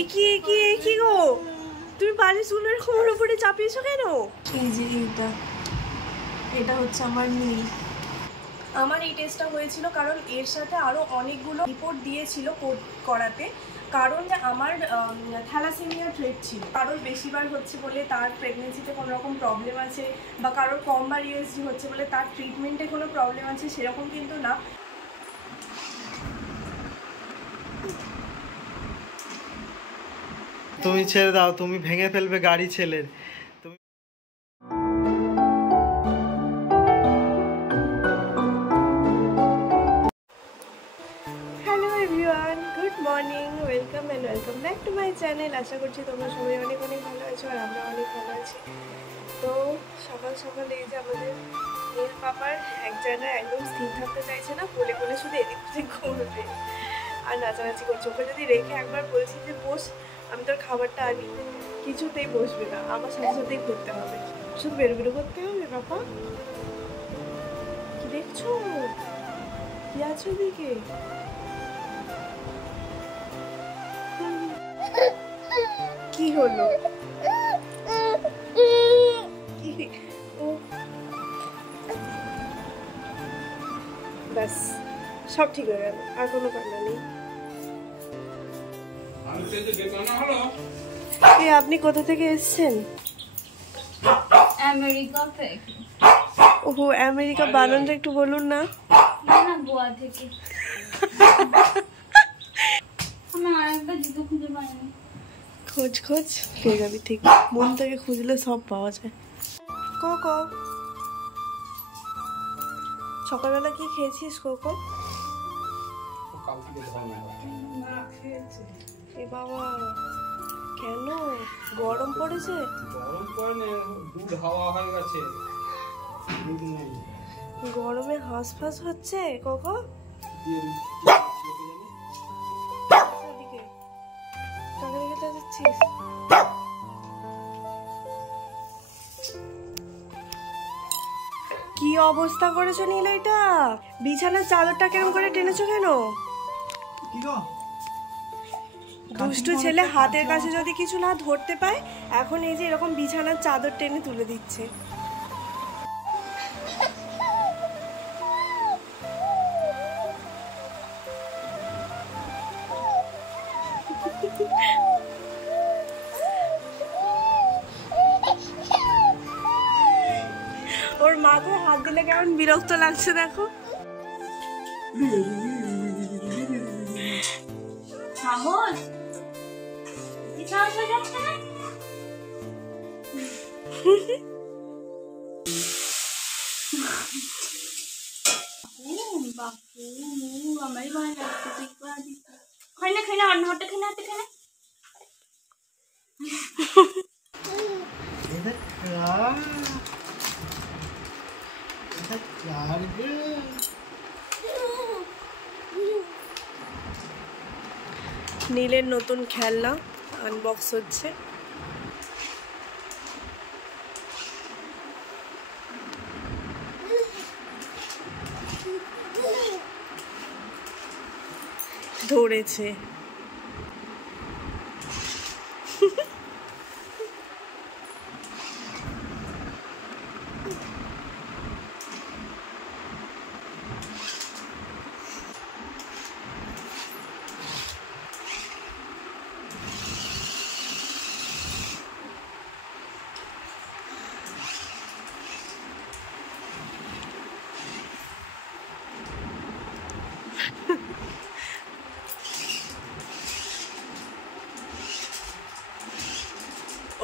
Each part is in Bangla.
একি গো, তুমি বালিশগুলোর কোমর উপরে চাপিয়েছো কেন? এই যে এটা হচ্ছে আমার মিল। আমার এই টেস্টটা হয়েছিল কারণ এর সাথে আরও অনেকগুলো রিপোর্ট দিয়েছিল করাতে, কারণ আমার থ্যালাসেমিয়া ট্রেট ছিল। কারোর বেশিবার হচ্ছে বলে তার প্রেগনেন্সিতে কোনো রকম প্রবলেম আছে, বা কারোর কমবার ইউএসডি হচ্ছে বলে তার ট্রিটমেন্টে কোনো প্রবলেম আছে, সেরকম কিন্তু না। তুমি ছেড়ে দাও, তুমি ভেঙে ফেলবে গাড়ি ছেলের। Good morning, welcome back to my channel. আশা করছি তোমরা সবাই অনেক অনেক ভালো আছো আর আমরা অনেক ভালো আছি। তো সকাল সকাল এই যে আমাদের নীল পাপার এক জায়গায় একদম স্থির থাকতে চাইছে না, বলে বলে শুধু এদিক ওদিক ঘুরবে আর নাচানাচি করছে। ওকে যদি রেখে একবার বলছি যে বস, আমি তোর খাবারটা আনি, কিছুতেই বসবে না, আমার সাথে সাথেই ঘুরতে হবে, শুধু বেরো করতে হবে। পাপা কি দেখছো, কি আছে ওদিকে? কি হলো? ব্যাস সব ঠিক হয়ে গেল, আর কোনো কান্না নেই। আপনি কোথা থেকে এসেছেন? আমেরিকা থেকে। ওহো, আমেরিকা বানানটা একটু বলুন না। না, গোয়া থেকে। আমি আরেকটা জুতো খুঁজে পাইনি। খোঁজ পেয়ে যাবি, ঠিক মন থেকে খুঁজলে সব পাওয়া যায়। কোকো, সকালবেলা কি খেয়েছিস কোকো? এ বাবা, কেন? গরম পড়েছে? গরম পড়ে না, দুধ হাওয়া হয়ে গেছে, দুধ নেই। গরমে হাঁসফাঁস হচ্ছে কোকো? কি অবস্থা করেছো নীল? এটা বিছানার চাদরটা কেমন করে টেনেছো কেন? দুষ্টু ছেলে হাতের কাছে যদি কিছু না ধরতে পায়, এখন এই যে এরকম বিছানার চাদর টেনে তুলে দিচ্ছে। ওর মাথায় হাত দিলে কেমন বিরক্ত লাগছে দেখো। সাহস হয়ে যাচ্ছে না। বাপু, আমারই ভয় লাগছে। খাই না আর নটা খাই না। নীলের নতুন খেলনা আনবক্স হচ্ছে। ধরেছে।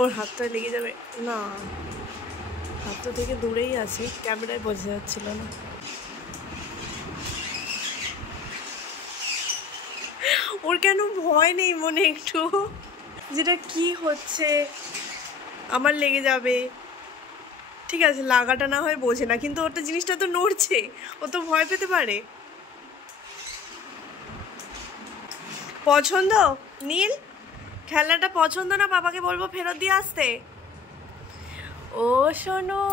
ওর হাতটা লেগে যাবে না, হাতটা থেকে দূরেই আছে, ক্যামেরায় বোঝা যাচ্ছিল না। ওর কেন ভয় নেই মনে একটু, যেটা কি হচ্ছে আমার লেগে যাবে? ঠিক আছে, লাগাটা না হয় বোঝে না, কিন্তু ওটা জিনিসটা তো নড়ছে, ও তো ভয় পেতে পারে। পছন্দ নীল? খেলনাটা পছন্দ না? বাবাকে বলবো ফেরত দিয়ে আসতে। ও শোনো,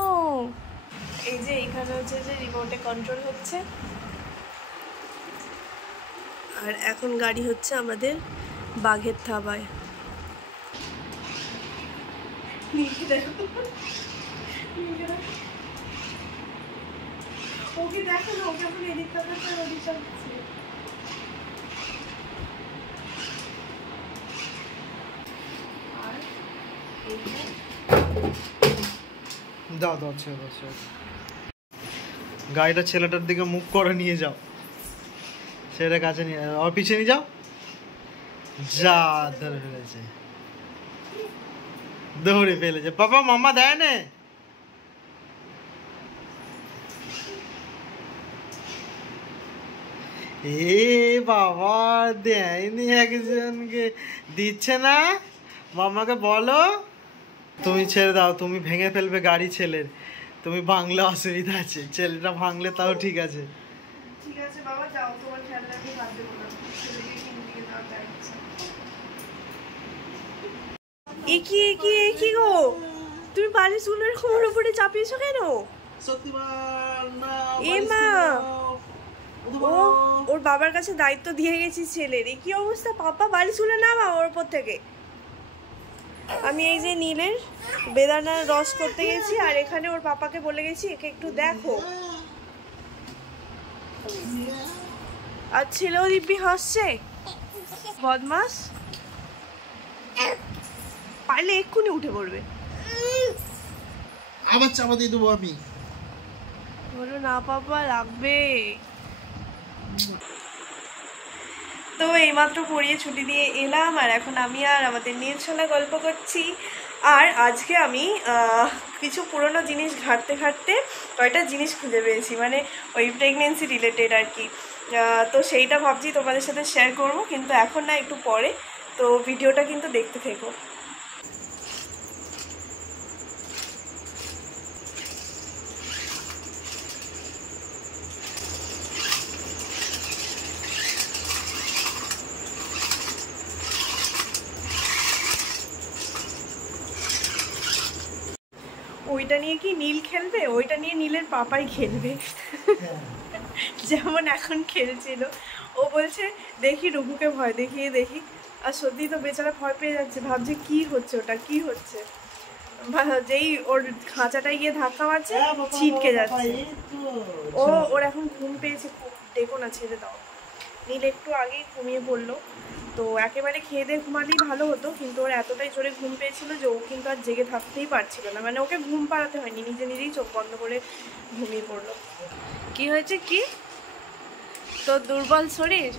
এই যে এইখানে হচ্ছে যে রিমোটে কন্ট্রোল হচ্ছে, আর এখন গাড়ি হচ্ছে আমাদের বাঘের থাবায়। ওকে দেখো না, ওকে এখন এদিক করতে ওদিক করছে। দাও দাও ছেড়ে দাও। গাড়িটা ছেলেটার দিকে মুখ করে নিয়ে যাও, ছেলেটার কাছে নিয়ে আর পিছিয়ে নিয়ে যাও। যা ধরে ফেলেছে, দৌড়ে ফেলেছে। পাপা মাম্মা দেয় না। এ বাবা, দেয়নি, একজনকে দিচ্ছে না। মাম্মাকে বলো তুমি ছেড়ে দাও, তুমি ভেঙে ফেলবে গাড়ি ছেলের, তুমি ভাঙলে অসুবিধা আছে, ছেলেটা ভাঙলে তাও ঠিক আছে। ঠিক আছে বাবা, যাও, তোমার খেয়ালটা আমি বাদ দেবো না, ছেলেকে কিনে দিয়ে দাও। একি গো, তুমি বাড়ির চুলের খবর উপরে চাপিয়েছো কেন? এ মা, ওর বাবার কাছে দায়িত্ব দিয়ে গেছি ছেলের। কি অবস্থা, পাপা বাড়ি চুলে নামা ওর উপর থেকে। আমি এই যে নীলের বেদানার রস করতে গেছি, আর এখানে ওর পাপাকে বলে গেছি একে একটু দেখো। আর ছেলেও দিব্যি হাসছে, বদমাস। পারলে এক্ষুনি উঠে পড়বে। আবার চাপা দিয়ে দেবো আমি। বলো না পাপা, লাগবে। তো এইমাত্র পড়িয়ে ছুটি দিয়ে এলাম, আর এখন আমি আর আমাদের নীলছলা গল্প করছি। আর আজকে আমি কিছু পুরনো জিনিস ঘাঁটতে ঘাঁটতে কয়টা জিনিস খুঁজে পেয়েছি, মানে ওই প্রেগনেন্সি রিলেটেড আর কি। তো সেইটা ভাবছি তোমাদের সাথে শেয়ার করব, কিন্তু এখন না, একটু পরে। তো ভিডিওটা কিন্তু দেখতে থেকো। ওইটা নিয়ে কি নীল খেলবে? ওইটা নিয়ে নীলের পাপাই খেলবে, যেমন এখন খেলছিল। ও বলছে দেখি রুবুকে ভয় দেখিয়ে দেখি, আর সত্যি তো বেচারা ভয় পেয়ে যাচ্ছে, ভাবছে কি হচ্ছে, ওটা কি হচ্ছে। যেই ওর খাঁচাটা গিয়ে ধাক্কা মারছে, ছিটকে যাচ্ছে। ওর এখন ঘুম পেয়েছে খুব, দেখো না, ছেড়ে দাও। নীল একটু আগেই ঘুমিয়ে পড়লো, তো একেবারে খেয়ে দিয়ে ঘুমালেই ভালো হতো, কিন্তু ওর এতটাই জোরে ঘুম পেয়েছিল যে ও কিন্তু আর জেগে থাকতেই পারছিল না। মানে ওকে ঘুম পাড়াতে হয়নি, নিজে নিজেই চোখ বন্ধ করে ঘুমিয়ে পড়লো। কি হয়েছে, কি তোর দুর্বল শরীর?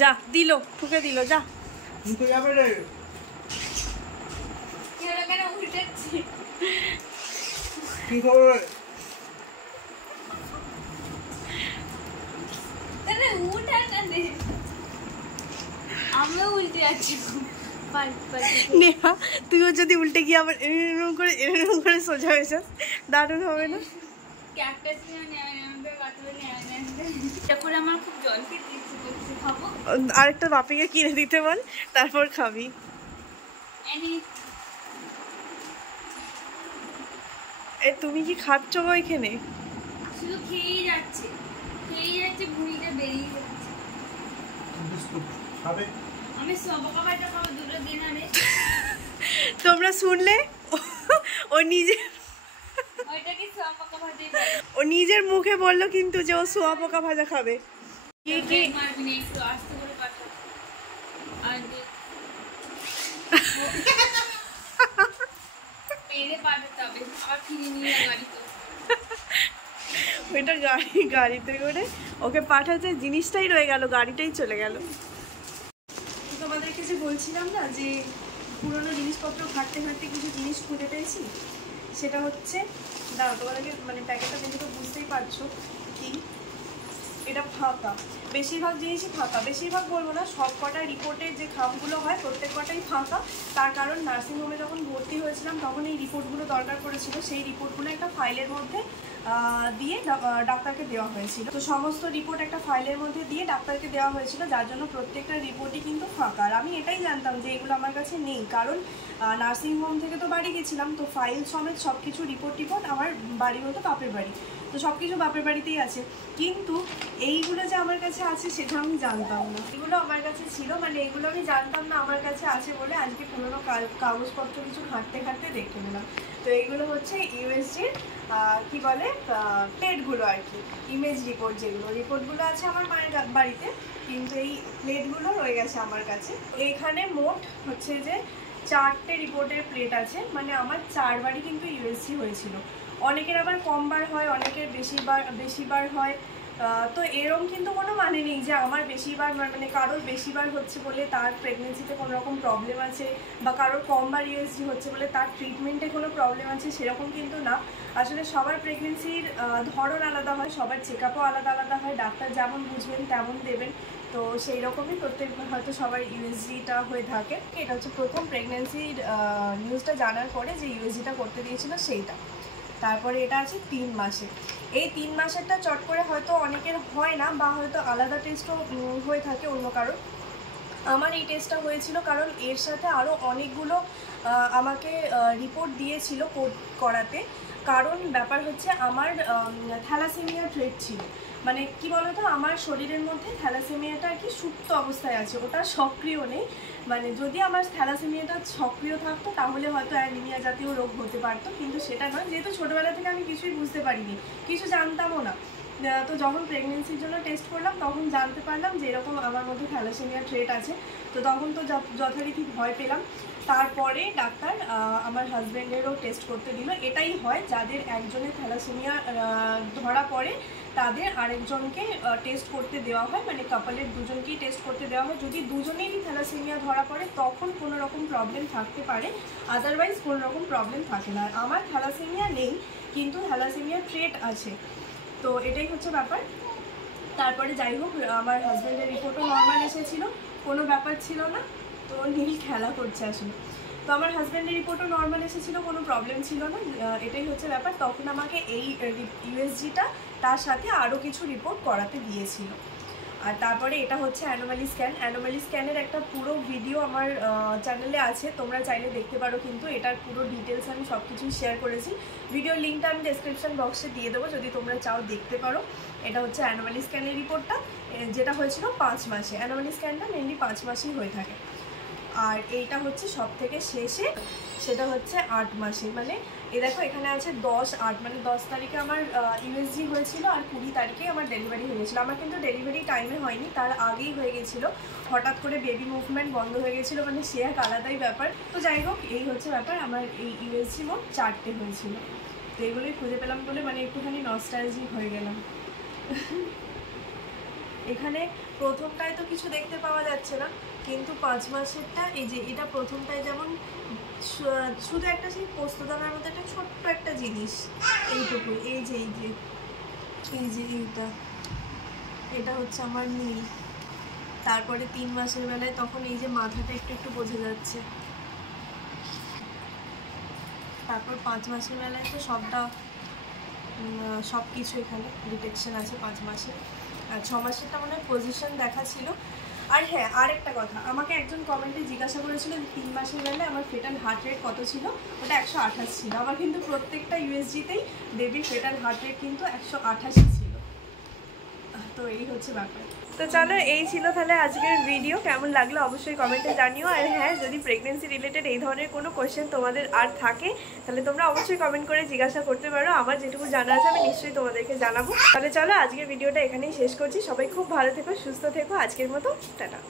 যা, দিল, ঠুকে দিল, যা। কি খবর? আমরা উল্টে যাচ্ছি। নেহা, তুইও যদি উল্টে গিয়ে আবার এরকম করে সোজা হয়ে যাস, দারুণ হবে না? আমার খুব জল খেতে ইচ্ছে করছে, খাবো। আরেকটা বাপিকে কিনে দিতে বল, তারপর খাবি। তুমি কি খাচ্ছ গো এখানে? শুধু খেয়েই যাচ্ছে, ভুঁড়িটা বেরিয়ে যাচ্ছে। আমি সবকা বাটা খাবো, দুটো দিন আরে। তোমরা শুনলে, ও নিজের মুখে বললো কিন্তু যে ও সোয়া পোকা ভাজা খাবে। মারবি না, একটু আস্তে করে কাটা। আর পেরে পাঠাতে হবে, আবার ফিরে নিয়ে গাড়ি তো। ওইটা গাড়িতে করে ওকে পাঠাতে, জিনিসটাই রয়ে গেল, গাড়িটাই চলে গেল। তোমাদেরকে যে বলছিলাম না যে পুরোনো জিনিসপত্র ঘাঁটতে ঘাঁটতে কিছু জিনিস খুঁজে পেয়েছি, সেটা হচ্ছে, দাঁড়াও তোমাদেরকে মানে প্যাকেটটা দেখে তো বুঝতেই পারছো কি, এটা ফাঁকা। বেশিরভাগ জিনিসই ফাঁকা, বেশিরভাগ বলবো না, সব কটা রিপোর্টের যে খামগুলো হয় প্রত্যেক কটাই ফাঁকা। তার কারণ নার্সিংহোমে যখন ভর্তি হয়েছিলাম তখন এই রিপোর্টগুলো দরকার পড়েছিল, সেই রিপোর্টগুলো একটা ফাইলের মধ্যে দিয়ে ডাক্তারকে দেওয়া হয়েছিল। তো সমস্ত রিপোর্ট একটা ফাইলের মধ্যে দিয়ে ডাক্তারকে দেওয়া হয়েছিল, যার জন্য প্রত্যেকটা রিপোর্টই কিন্তু ফাঁকা। আর আমি এটাই জানতাম যে এগুলো আমার কাছে নেই, কারণ নার্সিংহোম থেকে তো বাড়ি গেছিলাম, তো ফাইল সমেত সব কিছু রিপোর্ট আমার বাড়ি বলতে বাপের বাড়ি, তো সব কিছু বাপের বাড়িতেই আছে। কিন্তু এইগুলো যে আমার কাছে আছে সেটা আমি জানতাম না। এগুলো আমার কাছে ছিল, মানে এগুলো আমি জানতাম না আমার কাছে আছে বলে আজকে পুরোনো কাগজপত্র কিছু ঘাঁটতে ঘাঁটতে দেখে নিলাম। তো এইগুলো হচ্ছে ইউএসজির কি বলে প্লেটগুলো আর কি, ইমেজ রিপোর্ট, যেগুলো রিপোর্টগুলো আছে আমার মায়ের বাড়িতে, কিন্তু এই প্লেটগুলো রয়ে গেছে আমার কাছে। এখানে মোট হচ্ছে যে 4টে রিপোর্টের প্লেট আছে, মানে আমার 4বারই কিন্তু ইউএসজি হয়েছিল। অনেকের আবার কমবার হয়, অনেকের বেশিবার হয়। তো এরকম কিন্তু কোনো মানে নেই যে আমার বেশিবার, মানে কারোর বেশিবার হচ্ছে বলে তার প্রেগনেন্সিতে কোনো রকম প্রবলেম আছে, বা কারোর কমবার ইউএসজি হচ্ছে বলে তার ট্রিটমেন্টে কোনো প্রবলেম আছে, সেরকম কিন্তু না। আসলে সবার প্রেগনেন্সির ধরন আলাদা হয়, সবার চেক আপও আলাদা আলাদা হয়, ডাক্তার যেমন বুঝবেন তেমন দেবেন। তো সেই রকমই প্রত্যেক হয়তো সবার ইউএসজিটা হয়ে থাকে। এটা হচ্ছে প্রথম প্রেগনেন্সির নিউজটা জানার পরে যে ইউএসজিটা করতে দিয়েছিল সেইটা। তারপরে এটা আছে 3 মাসে। এই 3 মাসেরটা চট করে হয়তো অনেকের হয় না, বা হয়তো আলাদা টেস্টও হয়ে থাকে অন্য কারণ। আমার এই টেস্টটা হয়েছিল কারণ এর সাথে আরও অনেকগুলো আমাকে রিপোর্ট দিয়েছিল করাতে। কারণ ব্যাপার হচ্ছে আমার থ্যালাসেমিয়া ট্রেট ছিল, মানে কি বলতো আমার শরীরের মধ্যে থ্যালাসেমিয়াটা আর কি সুপ্ত অবস্থায় আছে, ওটা সক্রিয় নেই। মানে যদি আমার থ্যালাসেমিয়াটা সক্রিয় থাকতো তাহলে হয়তো অ্যানিমিয়া জাতীয় রোগ হতে পারতো, কিন্তু সেটা নয়। যেহেতু ছোটোবেলা থেকে আমি কিছুই বুঝতে পারিনি, কিছু জানতামও না, তো যখন প্রেগনেন্সির জন্য টেস্ট করলাম তখন জানতে পারলাম যে এরকম আমার মধ্যে থ্যালাসেমিয়া ট্রেট আছে। তো তখন তো যথারীতি ভয় পেলাম। তারপরে ডাক্তার আমার হাজব্যান্ডেরও টেস্ট করতে দিল। এটাই হয়, যাদের একজনের থ্যালাসেমিয়া ধরা পড়ে তাদের আরেকজনকে টেস্ট করতে দেওয়া হয়, মানে কাপলের দুজনকেই টেস্ট করতে দেওয়া হয়। যদি দুজনেরই থ্যালাসেমিয়া ধরা পড়ে তখন কোনো রকম প্রবলেম থাকতে পারে, আদারওয়াইজ কোনো রকম প্রবলেম থাকে না। আমার থ্যালাসেমিয়া নেই, কিন্তু থ্যালাসেমিয়া ট্রেট আছে, তো এটাই হচ্ছে ব্যাপার। তারপরে যাই হোক, আমার হাজব্যান্ডের রিপোর্টও নর্মাল এসেছিলো, কোনো ব্যাপার ছিল না। তো নীল খেলা করছে আসলে। তো আমার হাজব্যান্ডের রিপোর্টও নর্মাল এসেছিলো, কোনো প্রবলেম ছিল না, এটাই হচ্ছে ব্যাপার। তখন আমাকে এই ইউএসজিটা তার সাথে আরও কিছু রিপোর্ট করাতে দিয়েছিল। আর তারপরে এটা হচ্ছে অ্যানোমালি স্ক্যান। অ্যানোমালি স্ক্যানের একটা পুরো ভিডিও আমার চ্যানেলে আছে, তোমরা চাইলে দেখতে পারো, কিন্তু এটার পুরো ডিটেলস আমি সব কিছুই শেয়ার করেছি। ভিডিওর লিঙ্কটা আমি ডেসক্রিপশন বক্সে দিয়ে দেবো, যদি তোমরা চাও দেখতে পারো। এটা হচ্ছে অ্যানোমালি স্ক্যানের রিপোর্টটা, যেটা হয়েছিল 5 মাসে। অ্যানোমালি স্ক্যানটা মেনলি 5 মাসেই হয়ে থাকে। আর এইটা হচ্ছে সব থেকে শেষে, সেটা হচ্ছে 8 মাসে। মানে দেখো এখানে আছে 10/8, মানে 10 তারিখে আমার ইউএসজি হয়েছিল, আর 20 তারিখে আমার ডেলিভারি হয়ে গেছিলো। আমার কিন্তু ডেলিভারি টাইমে হয়নি, তার আগেই হয়ে গেছিলো। হঠাৎ করে বেবি মুভমেন্ট বন্ধ হয়ে গেছিলো, মানে সে এক আলাদাই ব্যাপার। তো যাই হোক, এই হচ্ছে ব্যাপার। আমার এই ইউএসজি মোট 4টে হয়েছিল। তো এগুলোই খুঁজে পেলাম বলে মানে একটুখানি নস্টালজিক হয়ে গেলাম। এখানে প্রথমটায় তো কিছু দেখতে পাওয়া যাচ্ছে না, কিন্তু 5 মাসেরটা, এই যে এটা প্রথমটায় যেমন শুধু একটা সেই পোস্তদানার মতো একটা ছোট্ট একটা জিনিস, এইটুকু, এই যে এটা হচ্ছে আমার নীল। তারপরে 3 মাসের বেলায় তখন এই যে মাথাটা একটু একটু বোঝা যাচ্ছে। তারপর 5 মাসের বেলায় তো সব কিছু এখানে ডিটেকশন আছে 5 মাসে। আর 6 মাসেরটা মনে হয় পজিশন দেখা ছিল। আর হ্যাঁ, আরেকটা কথা, আমাকে একজন কমেন্টে জিজ্ঞাসা করেছিল যে 3 মাসের বেলায় আমার ফেটাল হার্ট রেট কত ছিল। ওটা 128 ছিল। আমার কিন্তু প্রত্যেকটা ইউএসজিতেই বেবির ফেটাল হার্ট রেট কিন্তু 188 ছিল। তো এই হচ্ছে ব্যাপার। তো চলো, এই ছিল তাহলে আজকের ভিডিও। কেমন লাগলো অবশ্যই কমেন্টে জানিও। আর হ্যাঁ, যদি প্রেগনেন্সি রিলেটেড এই ধরনের কোনো কোয়েশ্চেন তোমাদের আর থাকে তাহলে তোমরা অবশ্যই কমেন্ট করে জিজ্ঞাসা করতে পারো। আমার যেটুকু জানা আছে আমি নিশ্চয়ই তোমাদেরকে জানাবো। তাহলে চলো, আজকের ভিডিওটা এখানেই শেষ করছি। সবাই খুব ভালো থেকো, সুস্থ থেকো। আজকের মতো টাটা।